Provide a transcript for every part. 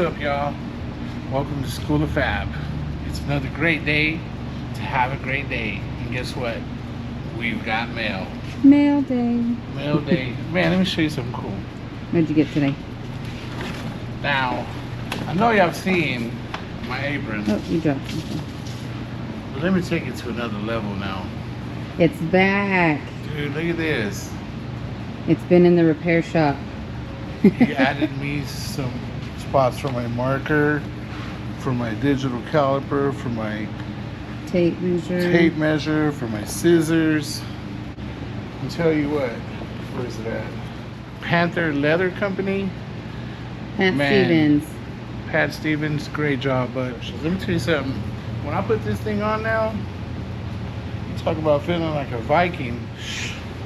up, y'all? Welcome to School of Fab. It's another great day to have a great day. And guess what? We've got mail. Mail day. Mail day. Man, let me show you something cool. What'd you get today? Now, I know y'all seen my apron. Oh, you dropped something. But let me take it to another level now. It's back. Dude, look at this. It's been in the repair shop. He added me some spots for my marker, for my digital caliper, for my tape measure, for my scissors. I'll tell you what, where is it at? Panther Leather Company. Pat Stevens, great job. But let me tell you something. When I put this thing on now, you talk about feeling like a Viking.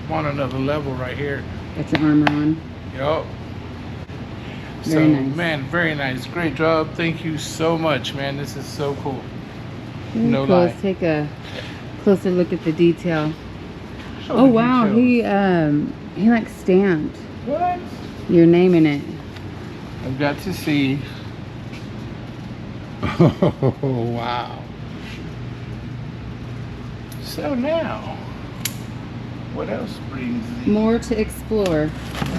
I'm on another level right here. Got your armor on. Yup. Very nice. Man, very nice. Great job. Thank you so much, man. This is so cool. Very no cool. lie. Let's take a closer look at the detail. Show Oh the wow, details. he like stamped What? your name in it. I've got to see. Oh wow. So now, what else brings the More to explore.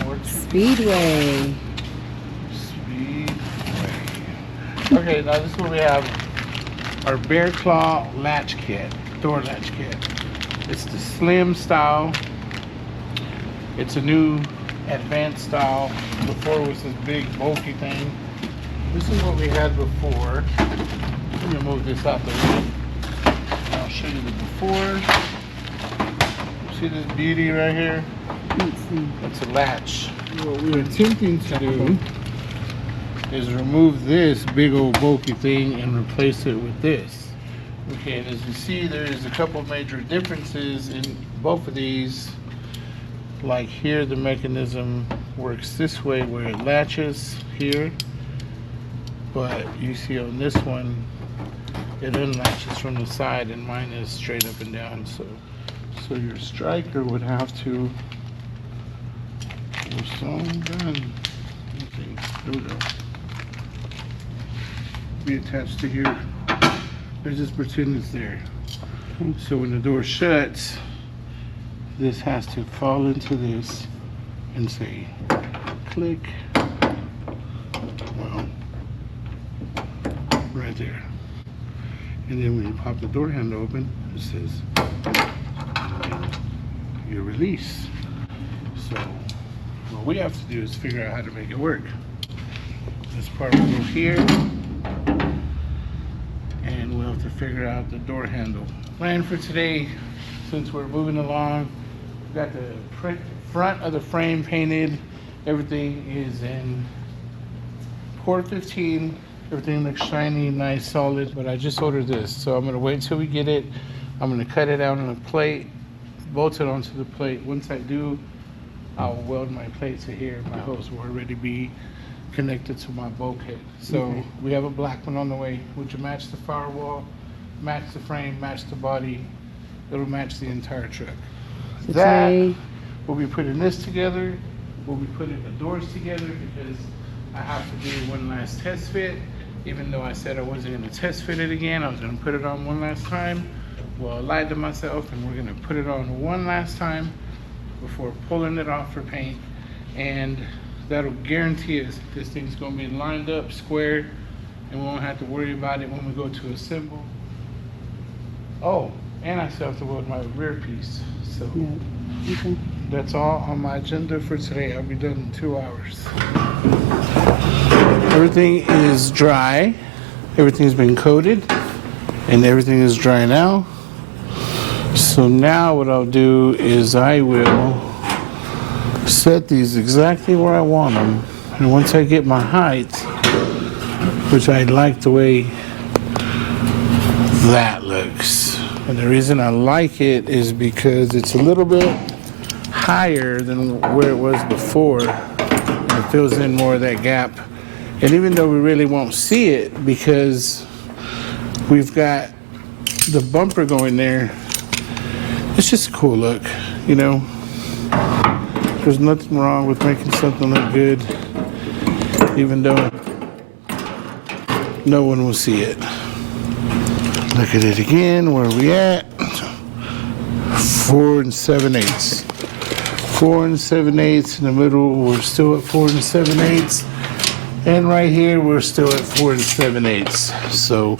more to Speedway. Okay, now this is where we have our bear claw latch kit, door latch kit. It's the slim style. It's a new advanced style. Before it was this big bulky thing. This is what we had before. Let me move this out the way. I'll show you the before. See this beauty right here? Let's see. That's a latch. What we're attempting to do is remove this big old bulky thing and replace it with this. Okay, and as you see, there's a couple major differences in both of these. Like here, the mechanism works this way where it latches here, but you see on this one, it unlatches from the side, and mine is straight up and down. So your striker would have to. We're so done. Okay, there we go. Be attached to here. Let's just pretend it's there. Okay. So when the door shuts, this has to fall into this and say click. Well, right there. And then when you pop the door handle open, it says your release. So what we have to do is figure out how to make it work. This part will go here, and we'll have to figure out the door handle. Plan for today, since we're moving along, we've got the front of the frame painted. Everything is in Port 15. Everything looks shiny, nice, solid. But I just ordered this, so I'm gonna wait until we get it. I'm gonna cut it out on a plate, bolt it onto the plate. Once I do, I'll weld my plate to here. My hose will already be connected to my bulkhead. So we have a black one on the way, which will match the firewall, match the frame, match the body. It'll match the entire truck. So That, we'll be putting this together. We'll be putting the doors together because I have to do one last test fit. Even though I said I wasn't gonna test fit it again, I was gonna put it on one last time. Well, I lied to myself, and we're gonna put it on one last time before pulling it off for paint. And that'll guarantee us this thing's gonna be lined up square, and we won't have to worry about it when we go to assemble. Oh, and I still have to weld my rear piece. So that's all on my agenda for today. I'll be done in 2 hours. Everything is dry. Everything's been coated, and everything is dry now. So now what I'll do is I will set these exactly where I want them, and once I get my height, which I like the way that looks, and the reason I like it is because it's a little bit higher than where it was before, and it fills in more of that gap. And even though we really won't see it because we've got the bumper going there, it's just a cool look, you know. There's nothing wrong with making something look good, even though no one will see it. Look at it again. Where are we at? 4 7/8. 4 7/8 in the middle. We're still at 4 7/8. And right here, we're still at 4 7/8. So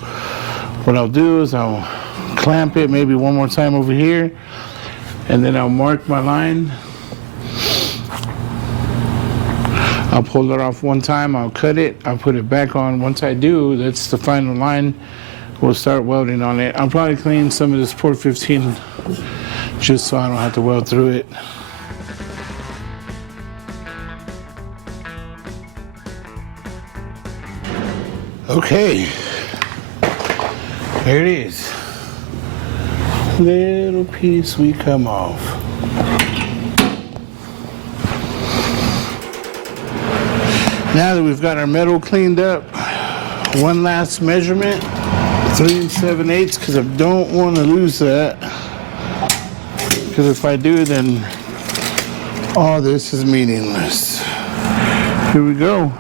what I'll do is I'll clamp it maybe one more time over here, and then I'll mark my line. I'll pull it off one time, I'll cut it, I'll put it back on. Once I do, that's the final line. We'll start welding on it. I'll probably clean some of this port 15 just so I don't have to weld through it. Okay, there it is. Little piece we come off. Now that we've got our metal cleaned up, one last measurement, 3 7/8, because I don't want to lose that. Because if I do, then all this is meaningless. Here we go.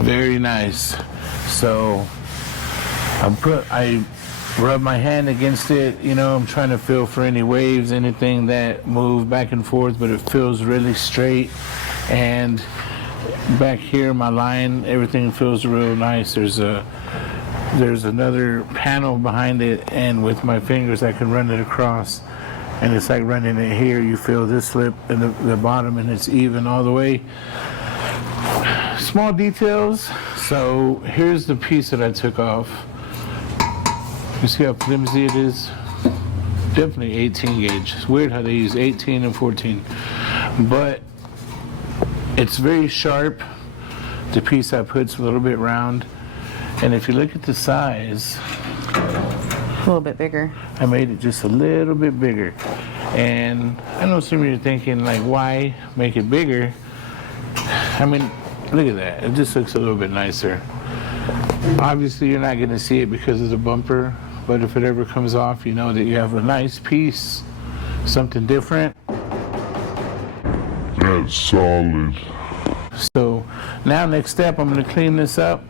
Very nice. So I rub my hand against it, you know, I'm trying to feel for any waves, anything that move back and forth, but it feels really straight. And back here, my line, everything feels real nice. There's another panel behind it, and with my fingers I can run it across, and it's like running it here. You feel this slip in the bottom, and it's even all the way. Small details. So here's the piece that I took off. You see how flimsy it is? Definitely 18 gauge. It's weird how they use 18 and 14, but it's very sharp. The piece I put's a little bit round, and if you look at the size, A little bit bigger. I made it just a little bit bigger. And I know some of you are thinking, like, why make it bigger? I mean, look at that. It just looks a little bit nicer. Obviously, you're not going to see it because of the bumper, but if it ever comes off, you know that you have a nice piece, something different. That's solid. So now next step, I'm going to clean this up,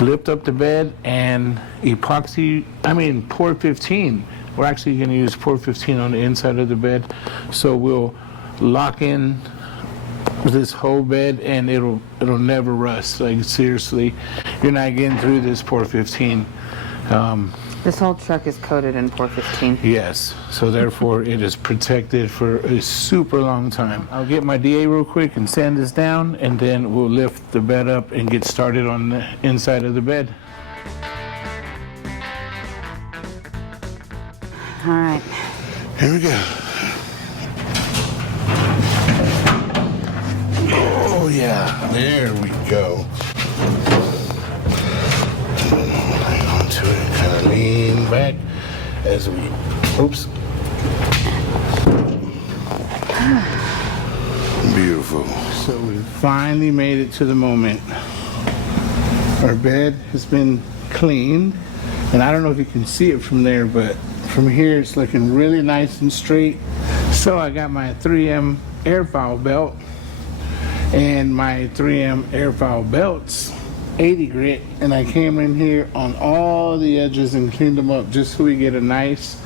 lift up the bed, and port 15. We're actually going to use port 15 on the inside of the bed. So we'll lock in this whole bed, and it'll never rust. Like, seriously, you're not getting through this port 15. This whole truck is coated in port 15. Yes, so therefore it is protected for a super long time. I'll get my DA real quick and sand this down, and then we'll lift the bed up and get started on the inside of the bed. All right. Here we go. Oh yeah, there we go. Hang on to it, kind of lean back as we, oops. Beautiful. So we finally made it to the moment. Our bed has been cleaned, and I don't know if you can see it from there, but from here it's looking really nice and straight. So I got my 3M air foul belt, and my 3M air foul belts 80 grit, and I came in here on all the edges and cleaned them up just so we get a nice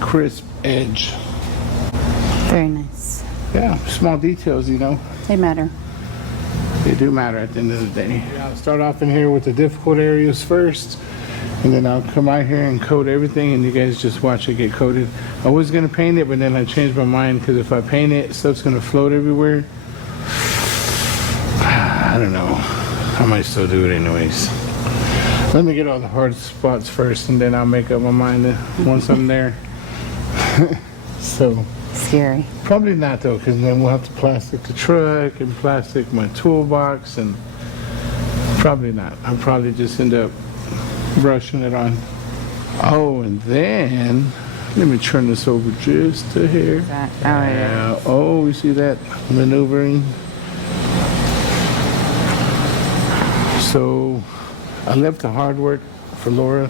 crisp edge. Very nice. Yeah, small details, you know. They matter. They do matter at the end of the day. I'll start off in here with the difficult areas first, and then I'll come out here and coat everything, and you guys just watch it get coated. I was gonna paint it, but then I changed my mind, because if I paint it, stuff's gonna float everywhere. I don't know. I might still do it anyways. Let me get all the hard spots first, and then I'll make up my mind once I'm there. So Scary. probably not though, because then we'll have to plastic the truck and plastic my toolbox, and probably not. I'll probably just end up brushing it on. Oh, and then Let me turn this over just to here. That, oh, yeah. Oh, you see that maneuvering? So I left the hard work for Laura.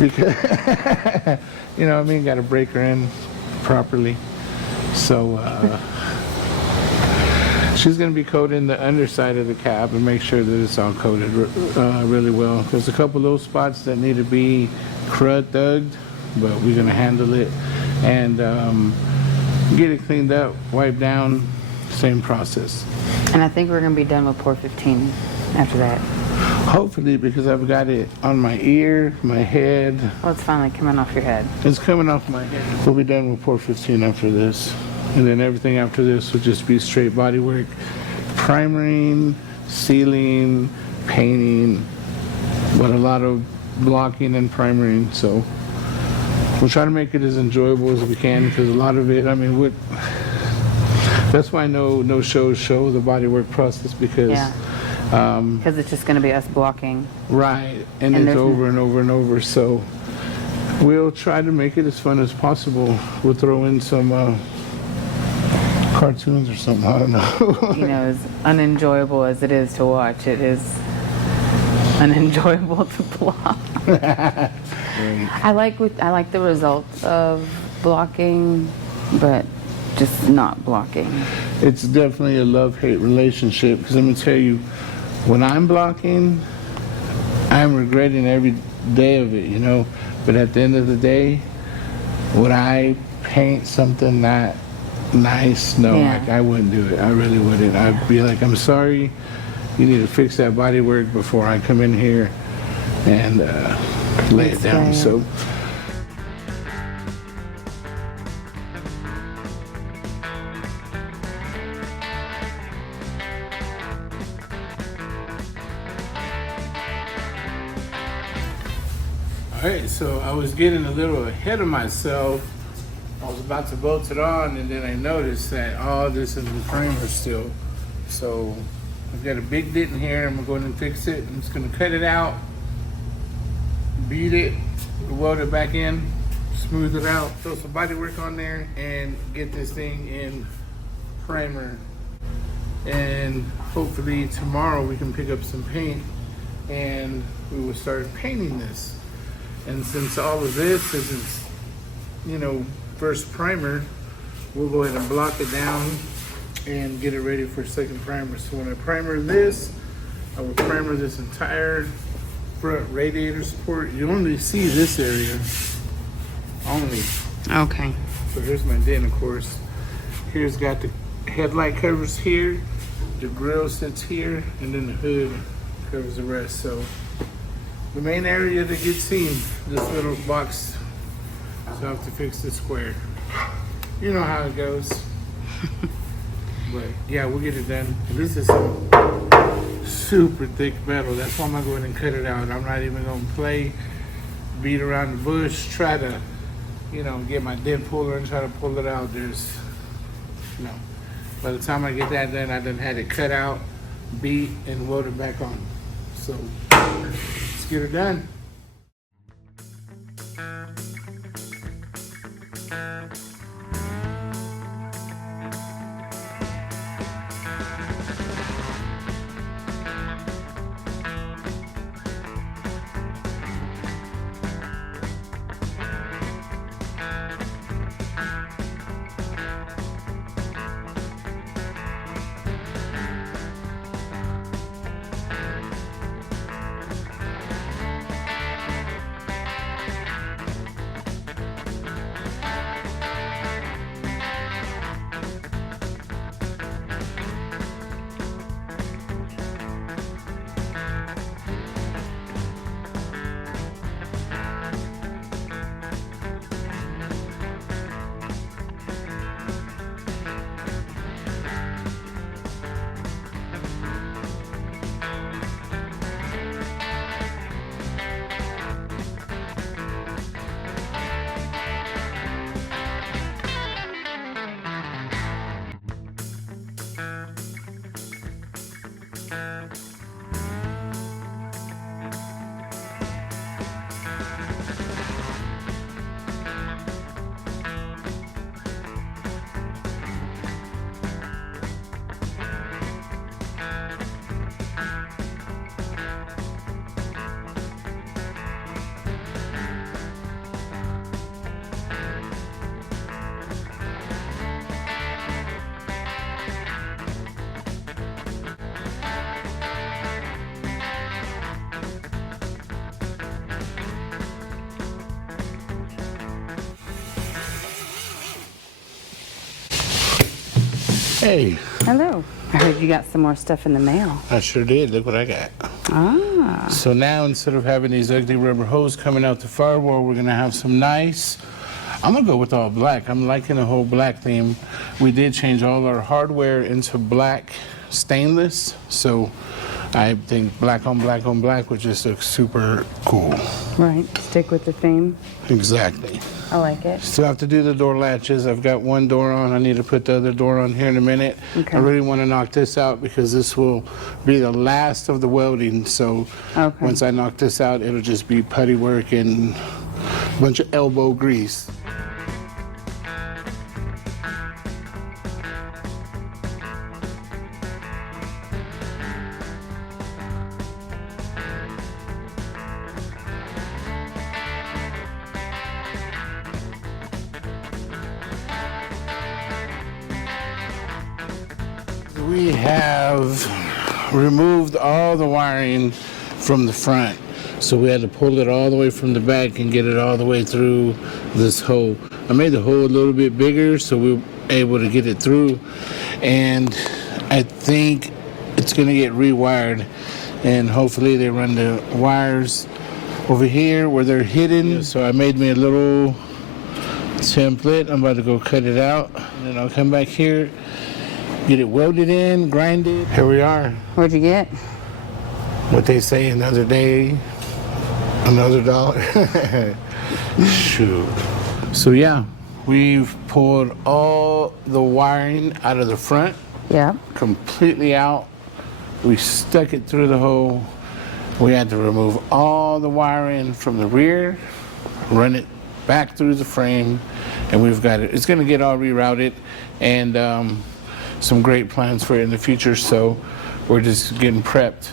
Because, you know what I mean, got to break her in properly. So she's going to be coating the underside of the cab and make sure that it's all coated really well. There's a couple of those spots that need to be crud thugged, but we're going to handle it and get it cleaned up, wiped down, same process. And I think we're going to be done with port 15 after that. Hopefully, because I've got it on my ear, my head. Well, it's finally coming off your head. It's coming off my head. We'll be done with port 15 after this. And then everything after this will just be straight body work. Primering, sealing, painting, but a lot of blocking and primering. So we'll try to make it as enjoyable as we can, because a lot of it, I mean, that's why no shows show the body work process, because because it's just going to be us blocking. Right, and it's over and over and over. So we'll try to make it as fun as possible. We'll throw in some cartoons or something, I don't know. You know, as unenjoyable as it is to watch, it is unenjoyable to block. Right. I like the result of blocking, but just not blocking. It's definitely a love-hate relationship, because let me tell you, when I'm blocking, I'm regretting every day of it, you know. But at the end of the day, would I paint something not nice? No, like, I wouldn't do it. I really wouldn't. I'd be like, I'm sorry, you need to fix that body work before I come in here and lay it down. So. Alright, so I was getting a little ahead of myself. I was about to bolt it on, and then I noticed that all this is in primer still. So I've got a big dent in here. I'm going to fix it. I'm just going to cut it out, beat it, weld it back in, smooth it out, throw some body work on there, and get this thing in primer. And hopefully tomorrow we can pick up some paint and we will start painting this. And since all of this is, you know, first primer, we'll go ahead and block it down and get it ready for second primer. So when I primer this, I will primer this entire front radiator support. You only see this area only. Okay. So here's my dent, of course. Here's got the headlight covers here, the grill sits here, and then the hood covers the rest. So the main area that gets seen, this little box, so I have to fix this square. You know how it goes. But yeah, we'll get it done. This is some super thick metal. That's why I'm gonna go ahead and cut it out. I'm not even gonna play, beat around the bush, try to, you know, get my dent puller and try to pull it out. There's, you know, by the time I get that done, I done had it cut out, beat, and welded back on. So let's get her done. Hey, Hello. I heard you got some more stuff in the mail. I sure did. Look what I got. Ah. So now instead of having these ugly rubber hose coming out the firewall, we're gonna have some nice. I'm gonna go with all black. I'm liking the whole black theme. We did change all our hardware into black stainless, so I think black on black on black would just look super cool. Right. Stick with the theme. Exactly. I like it. Still have to do the door latches. I've got one door on. I need to put the other door on here in a minute. Okay. I really want to knock this out because this will be the last of the welding. So Okay. once I knock this out, it'll just be putty work and a bunch of elbow grease. We have removed all the wiring from the front. So we had to pull it all the way from the back and get it all the way through this hole. I made the hole a little bit bigger so we were able to get it through. And I think it's gonna get rewired. And hopefully they run the wires over here where they're hidden. So I made me a little template. I'm about to go cut it out. And then I'll come back here, get it welded in, grind it. Here we are. What'd you get? What they say, another day, another dollar. Shoot. So yeah, we've pulled all the wiring out of the front, Yeah. completely out. We stuck it through the hole. We had to remove all the wiring from the rear, run it back through the frame, and we've got it. It's gonna get all rerouted, and some great plans for it in the future, so we're just getting prepped.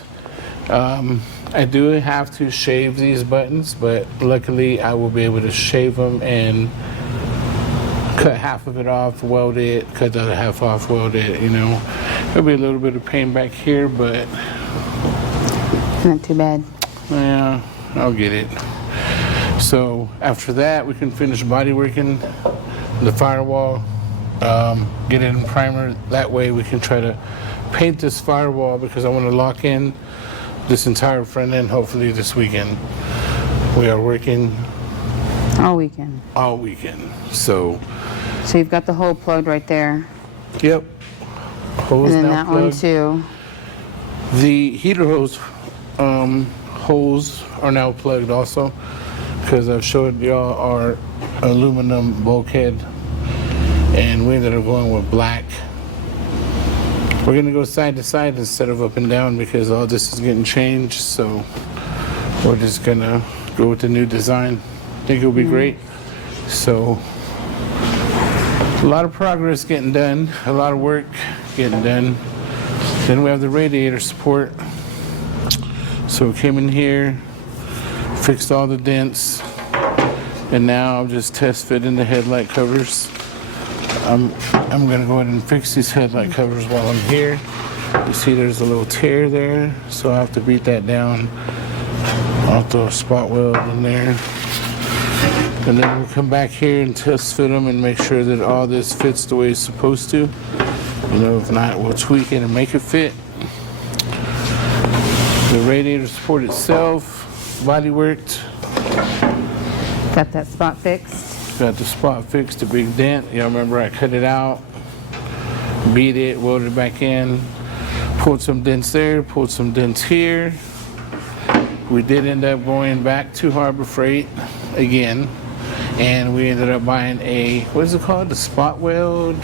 I do have to shave these buttons, but luckily I will be able to shave them and cut half of it off, weld it, cut the other half off, weld it, you know. There'll be a little bit of pain back here, but Not too bad. yeah, I'll get it. So after that, we can finish body working the firewall, get it in primer. That way we can try to paint this firewall because I want to lock in this entire front end hopefully this weekend. We are working All weekend. all weekend. So, So you've got the hole plugged right there. yep. Hose And then now that one plugged. too. The heater hose holes are now plugged also because I've showed y'all our aluminum bulkhead and we ended up going with black. We're gonna go side to side instead of up and down because all this is getting changed, so we're just gonna go with the new design. I think it'll be great. So a lot of progress getting done, a lot of work getting done. Then we have the radiator support. So we came in here, fixed all the dents, and now I'm just test fitting the headlight covers. I'm gonna go ahead and fix these headlight covers while I'm here. You see there's a little tear there, so I have to beat that down. I'll throw a spot weld in there. And then we'll come back here and test fit them and make sure that all this fits the way it's supposed to. You know, if not, we'll tweak it and make it fit. The radiator support itself, body worked. Got that spot fixed. Got the spot fixed, the big dent. Y'all remember I cut it out, beat it, welded it back in, pulled some dents there, pulled some dents here. We did end up going back to Harbor Freight again, and we ended up buying a, what is it called? The spot weld?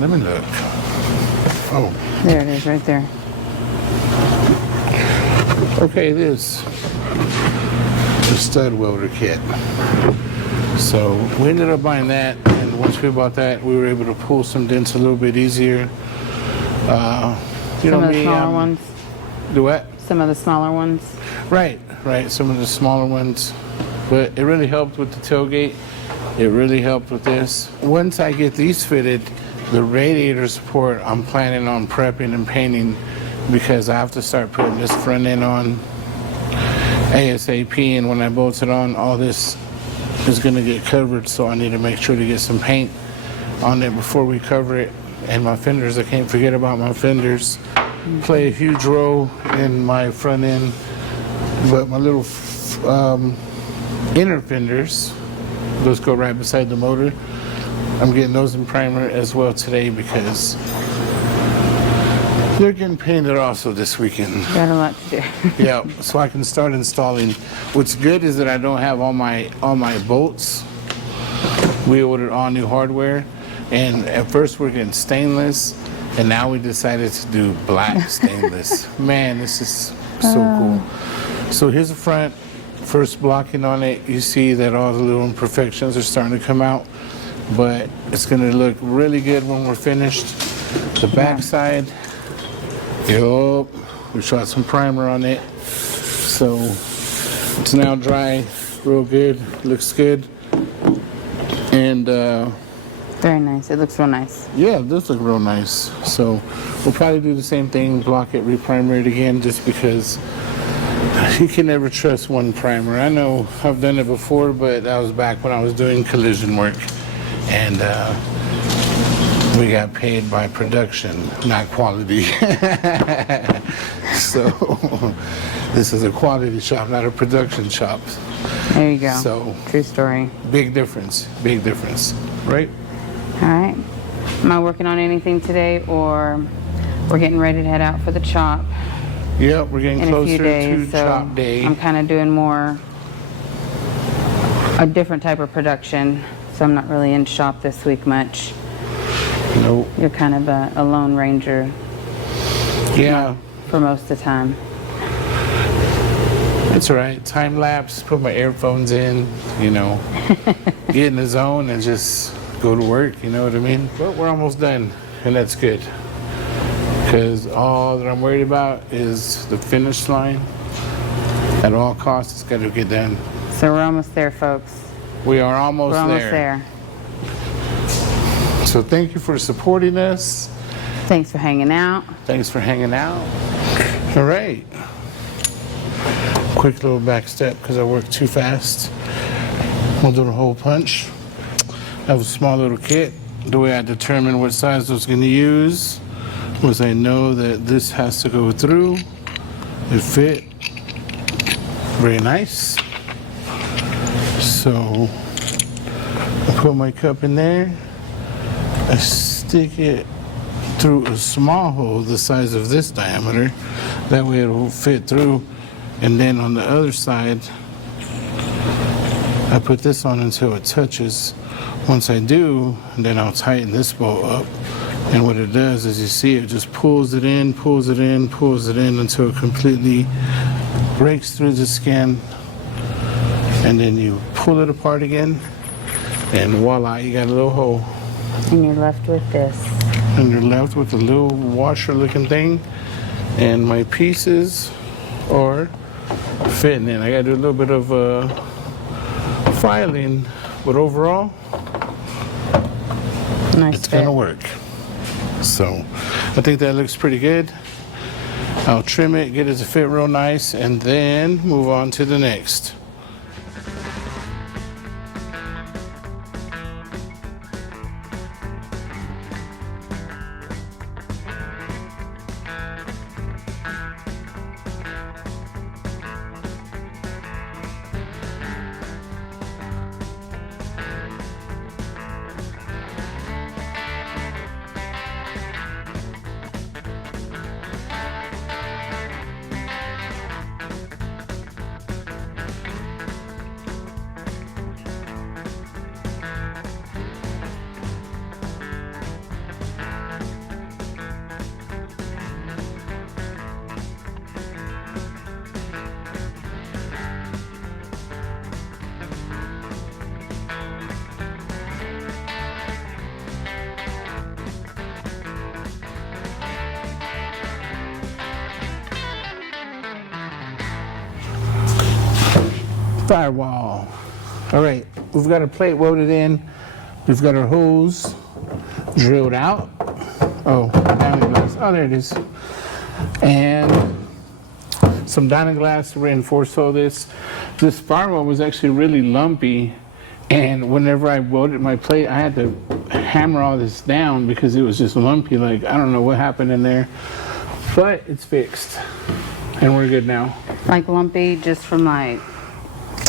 Let me look. Oh, There it is, right there. okay, this. The stud welder kit. So we ended up buying that, and once we bought that, we were able to pull some dents a little bit easier. You Some know of the me, smaller ones. do what? Some of the smaller ones. Right, some of the smaller ones. But it really helped with the tailgate. It really helped with this. Once I get these fitted, the radiator support, I'm planning on prepping and painting because I have to start putting this front end on ASAP, and when I bolt it on, all this is gonna get covered, so I need to make sure to get some paint on it before we cover it. And my fenders, I can't forget about my fenders. Play a huge role in my front end. But my little inner fenders, those go right beside the motor. I'm getting those in primer as well today because they're getting painted also this weekend. Got a lot to do. Yeah, so I can start installing. What's good is that I don't have all my bolts. We ordered all new hardware, and at first we're getting stainless, and now we decided to do black stainless. Man, this is so cool. So here's the front, first blocking on it. You see that all the little imperfections are starting to come out, but it's gonna look really good when we're finished. The back side, yup, we shot some primer on it. So it's now dry, real good, looks good. And Very nice. It looks real nice. yeah, it does look real nice. So we'll probably do the same thing, block it, reprimer it again, just because you can never trust one primer. I know I've done it before, but that was back when I was doing collision work. And we got paid by production, not quality. So this is a quality shop, not a production shop. There you go. So True story. big difference, right? All right. Am I working on anything today, or we're getting ready to head out for the chop Yep, we're getting in a closer few days? to So chop day. I'm kind of doing a different type of production. So I'm not really in shop this week much. Nope. You're kind of a lone ranger Yeah, for most of the time. it's all right. Time lapse, put my earphones in, get in the zone and just go to work, you know what I mean? But we're almost done, and that's good. Because all that I'm worried about is the finish line. At all costs, it's got to get done. So we're almost there, folks. We are almost We're almost there. there. So thank you for supporting us. Thanks for hanging out. Thanks for hanging out. All right. Quick little back step because I worked too fast. We'll do the hole punch. I have a small little kit. The way I determined what size I was going to use was I know that this has to go through. It fit. Very nice. So I put my cup in there. I stick it through a small hole the size of this diameter. That way it will fit through. And then on the other side, I put this on until it touches. Once I do, then I'll tighten this bolt up. And what it does is, you see, it just pulls it in, pulls it in, pulls it in until it completely breaks through the skin. And then you pull it apart again, and voila, you got a little hole. And you're left with this. And you're left with a little washer looking thing. And my pieces are fitting in. I gotta do a little bit of filing, but overall, Nice it's fit. gonna work. So I think that looks pretty good. I'll trim it, get it to fit real nice, and then move on to the next. Firewall. All right, we've got a plate welded in. We've got our hose drilled out. Oh, diamond glass. Oh, there it is. And some diamond glass to reinforce all this. This firewall was actually really lumpy And whenever I welded my plate, I had to hammer all this down because it was just lumpy. Like, I don't know what happened in there, but it's fixed and we're good now. Like lumpy just from like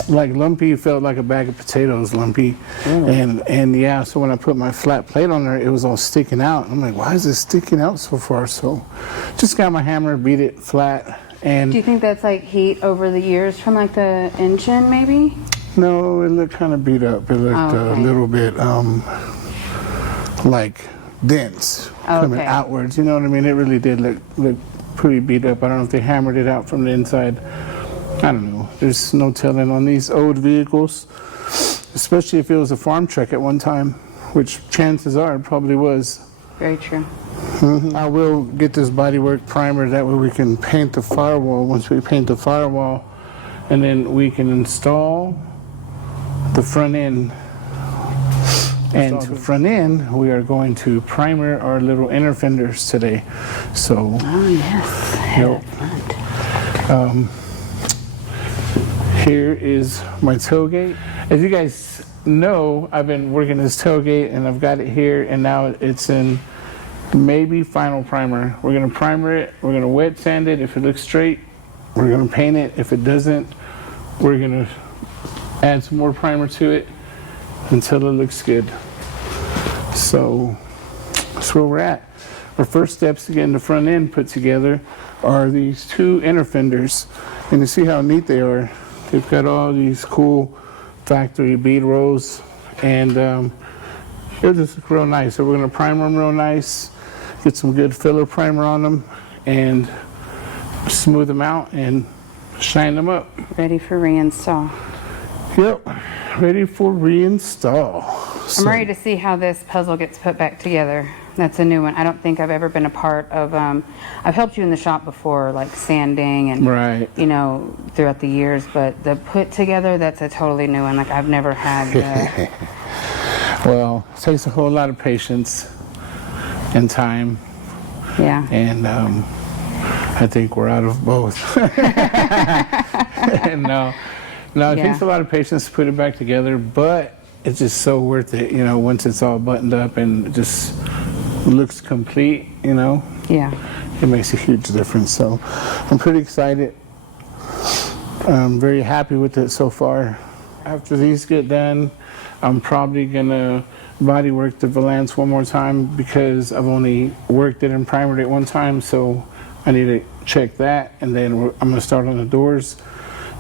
lumpy, felt like a bag of potatoes, lumpy. Really? And yeah, so when I put my flat plate on there, it was all sticking out. I'm like, why is it sticking out so far? So just got my hammer, beat it flat. And do you think that's like heat over the years from like the engine maybe? no, it looked kind of beat up. It looked a little bit like dents coming outwards. You know what I mean? It really did look pretty beat up. I don't know if they hammered it out from the inside. I don't know. There's no telling on these old vehicles, especially if it was a farm truck at one time, which chances are it probably was. Very true. I will get this bodywork primer, that way we can paint the firewall. Once we paint the firewall, and then we can install the front end. And to the front end, we are going to primer our little inner fenders today. So, Oh yes. Yep. Here is my tailgate. As you guys know, I've been working this tailgate and I've got it here, and now it's in maybe final primer. We're gonna primer it, we're gonna wet sand it. If it looks straight, we're gonna paint it. If it doesn't, we're gonna add some more primer to it until it looks good. So that's where we're at. Our first steps to getting the front end put together are these two inner fenders. And you see how neat they are. They've got all these cool factory bead rows, and they'll just look real nice. So we're gonna primer them real nice, get some good filler primer on them, and smooth them out and shine them up. Ready for reinstall. Yep, ready for reinstall. I'm ready to see how this puzzle gets put back together. That's a new one. I don't think I've ever been a part of, I've helped you in the shop before, like sanding and, Right. you know, throughout the years, but the put together, that's a totally new one. Like I've never had the, Well, it takes a whole lot of patience and time, yeah. and I think we're out of both. No, it Yeah. takes a lot of patience to put it back together, but it's just so worth it, you know, once it's all buttoned up and it just looks complete, you know. Yeah. It makes a huge difference. So I'm pretty excited. I'm very happy with it so far. After these get done, I'm probably gonna body work the valance one more time because I've only worked it and primered it one time, so I need to check that, and then I'm gonna start on the doors.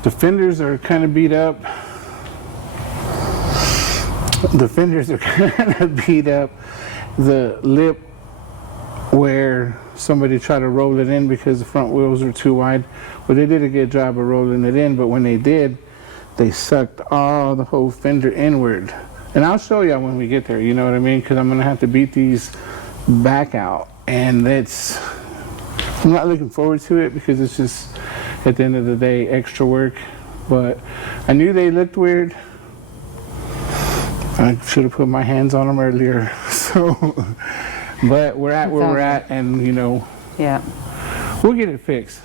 The fenders are kind of beat up. The lip where somebody tried to roll it in because the front wheels are too wide. Well, they did a good job of rolling it in, but when they did, they sucked all the whole fender inward. And I'll show you when we get there, you know what I mean? Because I'm gonna have to beat these back out, and I'm not looking forward to it because it's just, at the end of the day, extra work. But I knew they looked weird. I should have put my hands on them earlier. So, but we're at where we're at, and you know, Yeah. we'll get it fixed.